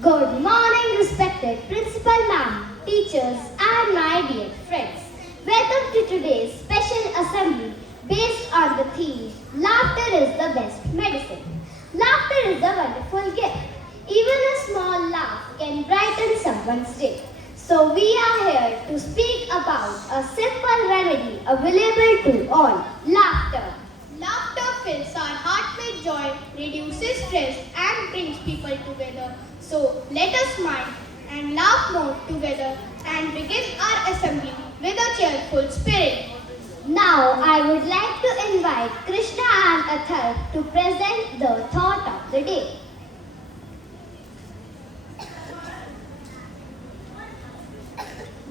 Good morning, respected Principal Ma'am, teachers, and my dear friends. Welcome to today's special assembly based on the theme Laughter is the best medicine. Laughter is a wonderful gift. Even a small laugh can brighten someone's day. So we are here to speak about a simple remedy available to all, laughter. Laughter fills our heart with joy, reduces stress, and brings people together. So let us smile and laugh more together and begin our assembly with a cheerful spirit. Now I would like to invite Krishna and Athar to present the thought of the day.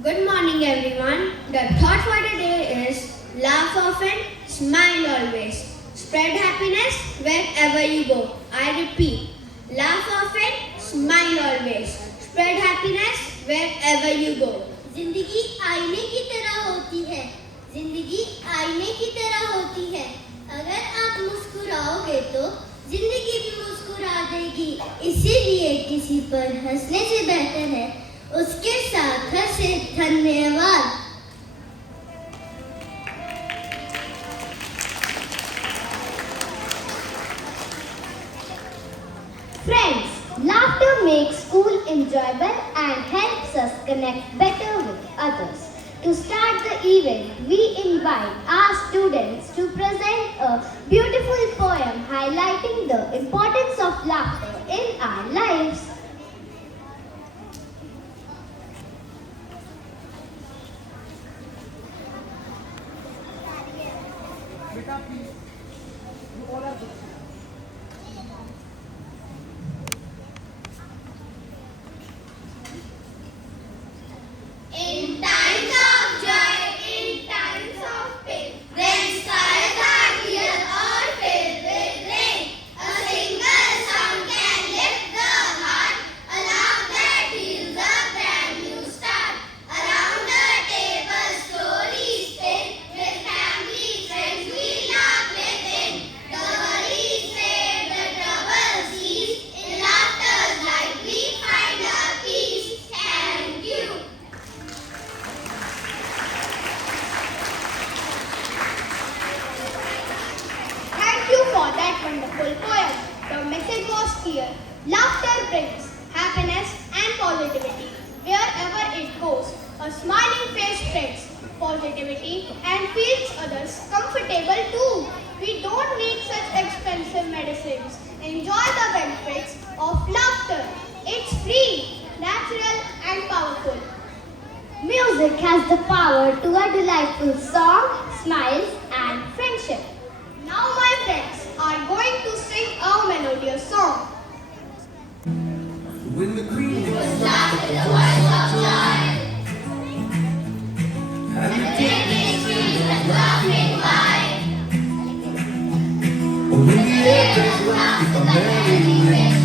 Good morning everyone. The thought for the day is laugh often, smile always. Spread happiness wherever you go. I repeat, laugh often, smile always. Spread happiness wherever you go. जिंदगी आईने की तरह होती है। जिंदगी आईने की तरह होती है। अगर आप मुस्कुराओगे तो जिंदगी भी मुस्कुरा देगी। इसीलिए किसी पर हंसने से बेहतर है उसके साथ हंसे। धन्यवाद। Friends, laughter makes school enjoyable and helps us connect better with others. To start the event, we invite our students to present a beautiful poem highlighting the importance of laughter in our lives. In times of joy, in times of pain, when skies are clear or filled with rain, a single sound can lift the heart, a laugh that heals a brand new start. Around the table, stories spin, with family, friends we laugh within. The worries fade, the troubles cease, in laughter's light we find a peace. Thank you. Thank you for that wonderful poem. The message was clear. Laughter brings happiness and positivity wherever it goes. A smiling face spreads positivity and feels others comfortable too. We don't need such expensive medicines. Enjoy the benefits of laughter. It's free, natural and powerful. Music has the power to a delightful song, smiles, and friendship. Now my friends are going to sing a melodious song. When the green was Laugh with a voice of joy, and the taking trees and laughing wide. when the air is rough with a melody rich,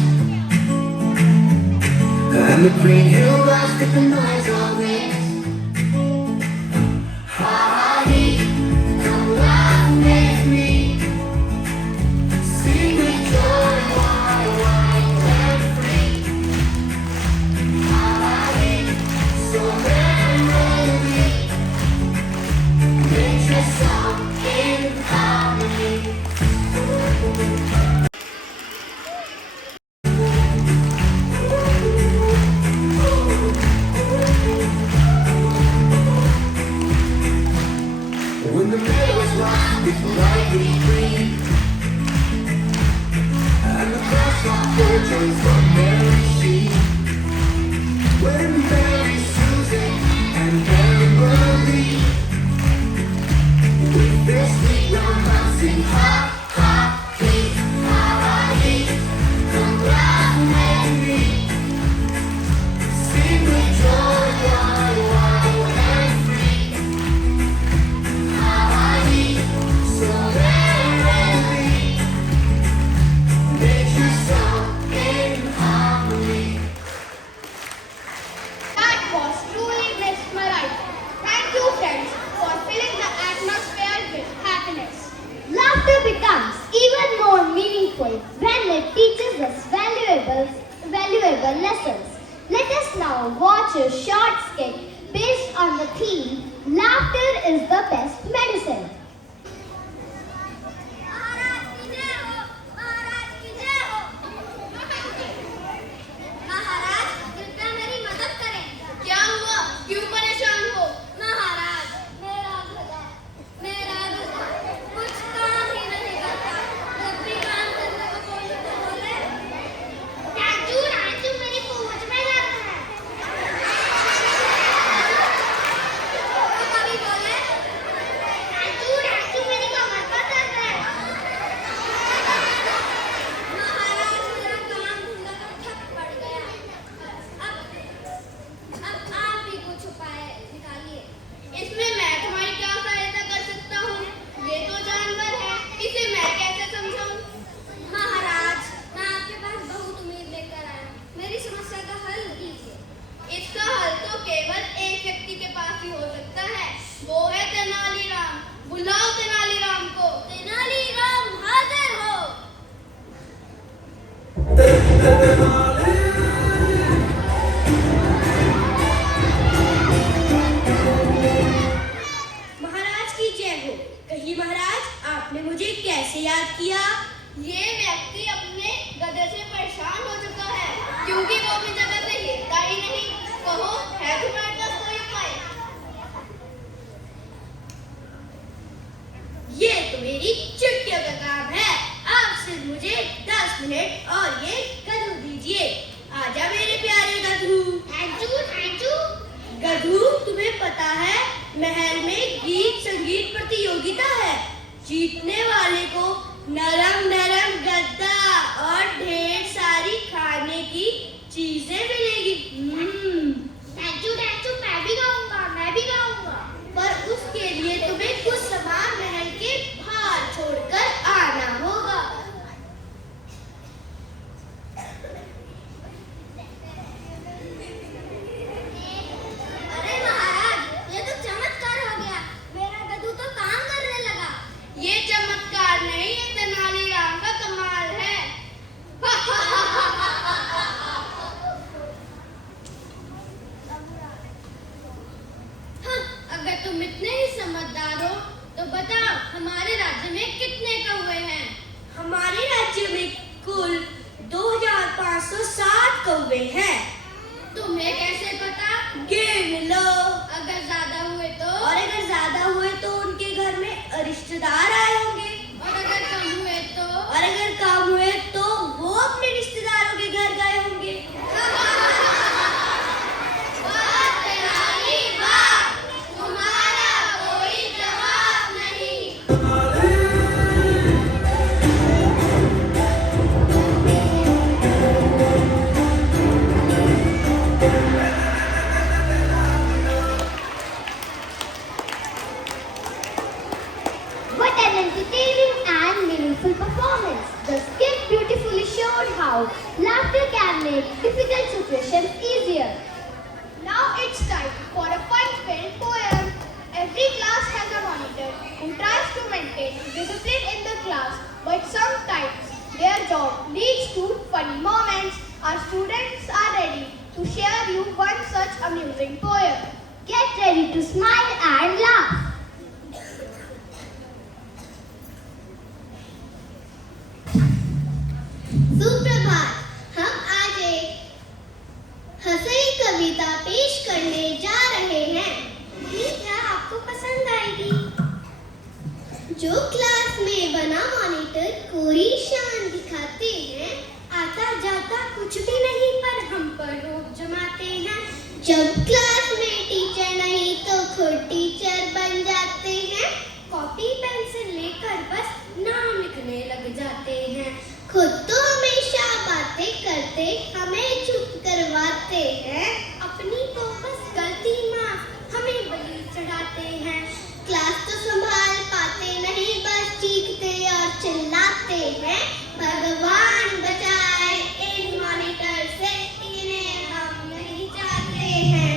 and the green hill rise with the noise of winds. Hi, come laugh with me, sing with joy, wild and free. Hi, so melody, nature song in harmony. lessons. Let us now watch a short skit based on the theme Laughter is the best medicine. महाराज की जय हो, महाराज की जय हो। महाराज कृपया मेरी मदद करें। क्या हुआ? क्यों परेशान हो? महाराज मेरा गधा कुछ काम ही नहीं करता। जब भी काम करने को बोले तो बोले राजू राजू मेरी पहुंच में जाता है। तो कभी बोले राजू राजू मेरी कमर पर दर्द है। महाराज मेरा काम धंधा तो ठप पड़ गया। अब आप भी कुछ उपाय निकालिए। इसमें मैं तुम्हारी क्या सहायता कर सकता हूँ? ये तो जानवर है, इसे मैं कैसे समझाऊं? महाराज मैं आपके पास बहुत उम्मीद लेकर आया हूँ। मेरी समस्या का हल कीजिए। इसका हल तो केवल एक व्यक्ति के पास ही हो सकता है, वो है तेनालीराम। बुलाओ तेनालीराम को। तेनालीराम हाजिर हो। महाराज की जय हो। कहिए महाराज, आपने मुझे कैसे याद किया? ये व्यक्ति अपने गधे से परेशान हो चुका है, क्योंकि वो अपनी जगह से हिलता ही नहीं। कहो, है तुम्हारे पास कोई उपाय? ये तो मेरी चुटकियों का काम है। आप सिर्फ मुझे 10 मिनट और ये गधू दीजिए। आजा मेरे प्यारे गधू। गधू, तुम्हें पता है महल में गीत संगीत प्रतियोगिता है। जीतने वाले को नरम नरम गद्दा और ढेर सारी खाने की चीजें मिलेगी। मैं भी गाऊंगा। पर उसके लिए तुम्हें कुछ सामान महल के बाहर छोड़कर आना होगा। अरे महाराज ये तो चमत्कार हो गया। मेरा गधू तो काम करने लगा। ये चमत्कार नहीं, ये तेनालीराम का कमाल है। हाँ, अगर तुम इतने ही समझदार हो तो बताओ हमारे राज्य में कितने कौवे हैं? हमारे राज्य में कुल 2507 कौवे हैं। तुम्हें कैसे पता? गिन लो। अगर ज्यादा हुए तो? और अगर ज्यादा हुए तो उनके घर में रिश्तेदार आए होंगे। और अगर कम हुए तो? और अगर कम हुए तो वो अपने रिश्तेदारों के घर गए होंगे। वाह तेनाली वाह, तुम्हारा कोई जवाब नहीं। What an entertaining and meaningful performance! The skit beautifully showed how laughter can make difficult situations easier. Now it's time for a fun-filled poem. Every class has a monitor who tries to maintain discipline in the class, but sometimes their job leads to funny moments. Our students are ready to share you one such amusing poem. Get ready to smile and laugh. सुप्रभात। हम आज एक हंसी कविता पेश करने जा रहे हैं। क्या आपको पसंद आएगी? जो क्लास में बना मॉनिटर कोई शान दिखाते हैं, आता जाता कुछ भी नहीं पर हम पर रोक जमाते हैं। जब क्लास में टीचर नहीं तो खुद टीचर बन जाते हैं। कॉपी पेंसिल लेकर बस नाम लिखने लग जाते हैं। खुद तो हमेशा बातें करते हमें चुप करवाते हैं। अपनी तो बस गलती माफ हमें बलि चढ़ाते हैं। क्लास तो संभाल पाते नहीं बस चीखते और चिल्लाते हैं। भगवान बचाए इन मॉनिटर से, इन्हें हम नहीं चाहते हैं,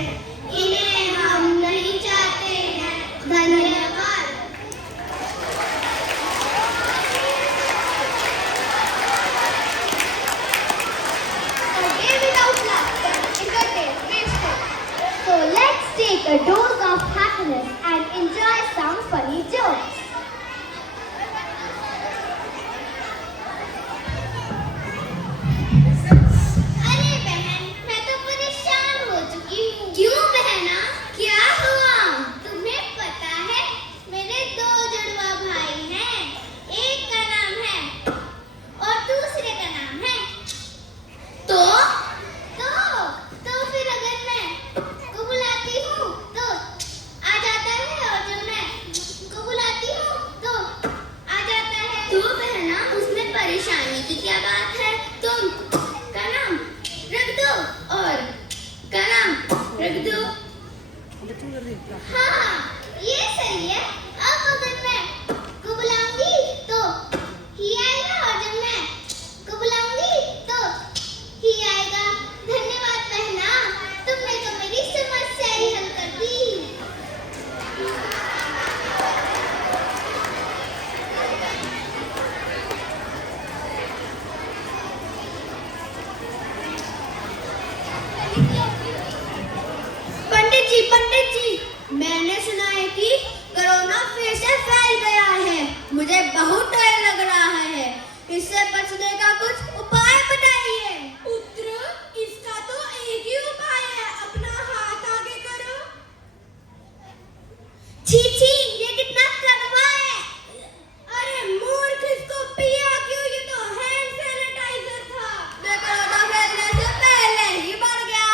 इन्हें हम नहीं चाहते हैं। धन्यवाद। Again, रख दो। हाँ, ये सही है। अब अगर मैं को बुलाऊंगी तो ही आएगा और जब मैं को बुलाऊंगी तो ही आएगा। धन्यवाद बहना, तुमने तो मेरी समस्या ही हल कर दी। पंडित जी, मैंने सुना है कि कोरोना फिर से फैल गया है। मुझे बहुत डर लग रहा है। इससे बचने का कुछ उपाय बताइए। पुत्र, इसका तो एक ही उपाय है, अपना हाथ आगे करो। छी छी, ये कितना कड़वा है। अरे मूर्ख, इसको पिया क्यों? ये तो हैंड सैनिटाइजर था। मैं कोरोना फैलने से पहले ही मर गया।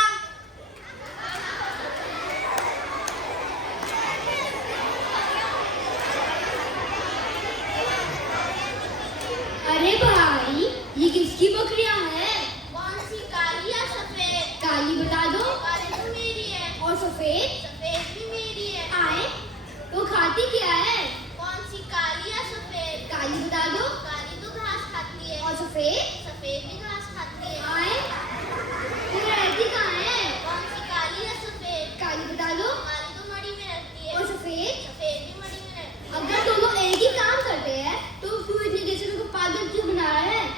अरे भाई, ये किसकी बकरियां हैं? कौन सी, काली या सफेद? काली बता दो। काली तो मेरी है। और सफेद? सफेद भी मेरी है। आए, वो खाती क्या है? कौन सी, काली या सफेद? काली बता दो। काली तो घास खाती है। और सफेद? सफेद भी घास खाती है। आए, वो रहती कहाँ है? कौन सी, काली या सफेद? काली बता दो। काली तो मड़ी में रहती है। और सफेद? सफेद भी मड़ी में रहती है। अगर दोनों एक ही काम करते हैं तो तू इतनी देर से मेरे को पागल क्यों बना रहा है?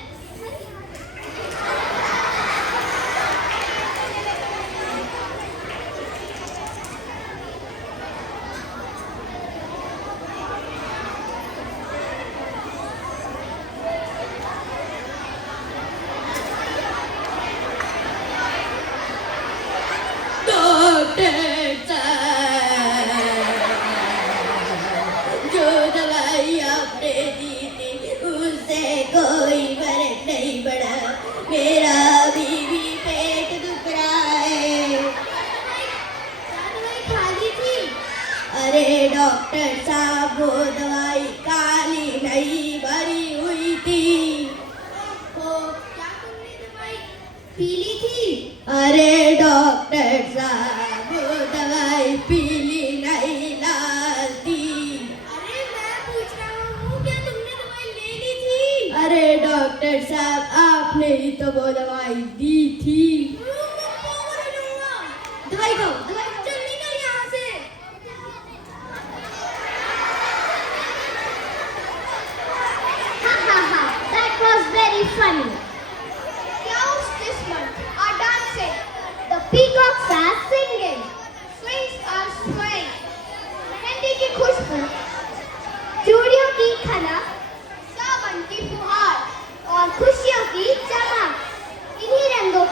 जो दवाई आपने दी थी उससे कोई फर्क नहीं पड़ा। मेरा बीवी पेट दुख रहा है। दवाई खा ली थी? अरे डॉक्टर साहब, वो दवाई काली नहीं भरी हुई थी। ओ, क्या तुमने दवाई पी ली थी? अरे डॉक्टर साहब, वो दवाई पीली नहीं लाल थी। अरे मैं पूछ रहा हूँ, क्या तुमने दवाई ले ली थी? अरे डॉक्टर साहब, आपने ही तो वो दवाई दी थी। दवाई खाओ, दवाई खाओ। चल निकल यहाँ से। Ha ha ha, that was very funny. Clouds this month are dancing. The peacocks are singing. Swings are swaying. Mehndi की खुशबू, चूड़ियों की खनक सावन की फुहार और खुशियों की चमक, इन्हीं रंगों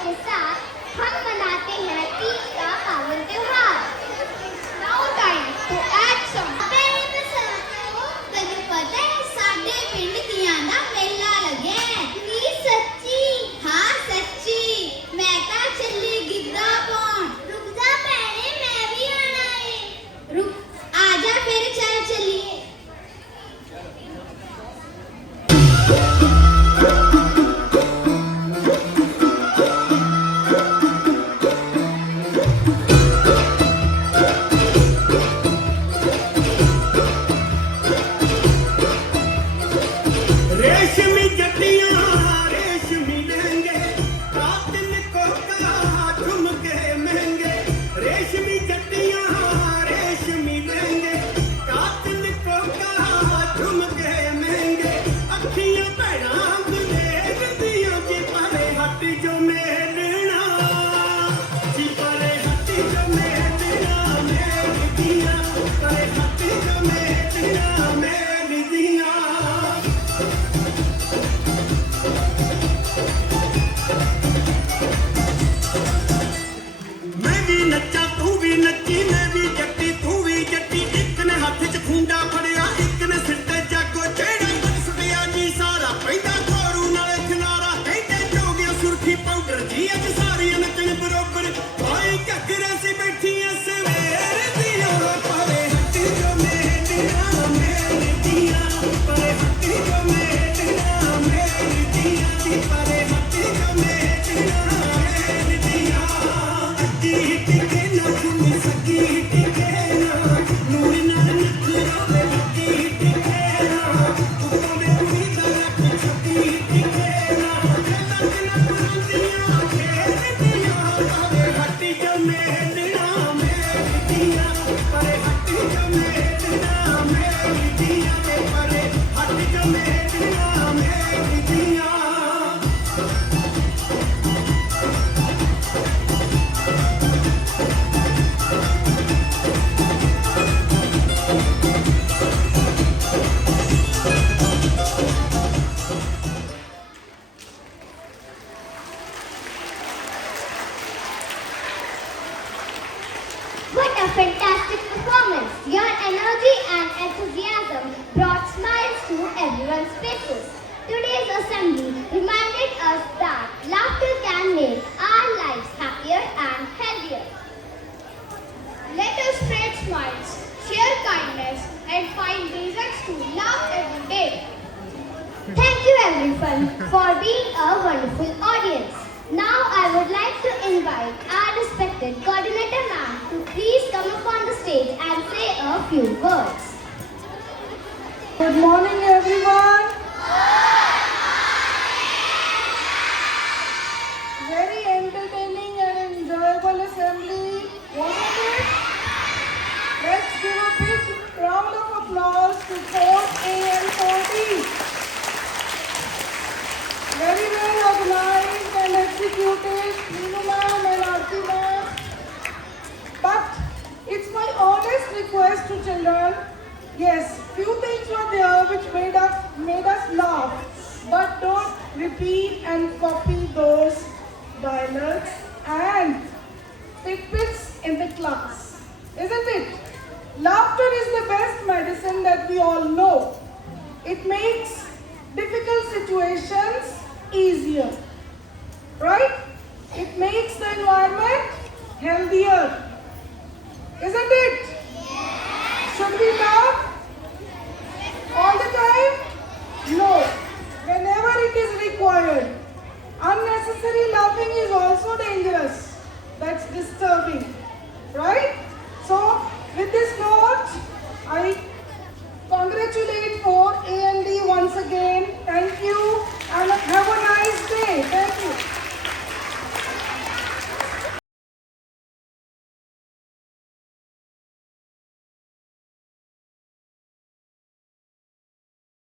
fantastic performance. Your energy and enthusiasm brought smiles to everyone's faces. Today's assembly reminded us that laughter can make our lives happier and healthier. Let us spread smiles, share kindness, and find reasons to laugh every day. Thank you everyone for being a wonderful audience. Now I would like to invite our respected coordinator ma'am to please come up on the stage and say a few words. Good morning, everyone. Very entertaining and enjoyable assembly, wasn't it? Let's give a big round of applause to 4A and 4B. Very well organized and executed, Neenu ma'am and Aarti ma'am. But it's my honest request to children. Yes, few things were there which made us laugh, but don't repeat and copy those dialogues and tidbits in the class, isn't it? Laughter is the best medicine that we all know. It makes difficult situations easier, right? It makes the environment healthier, isn't it? Should we laugh all the time? No. Whenever it is required. Unnecessary laughing is also dangerous. That's disturbing. Right? So, with this note, I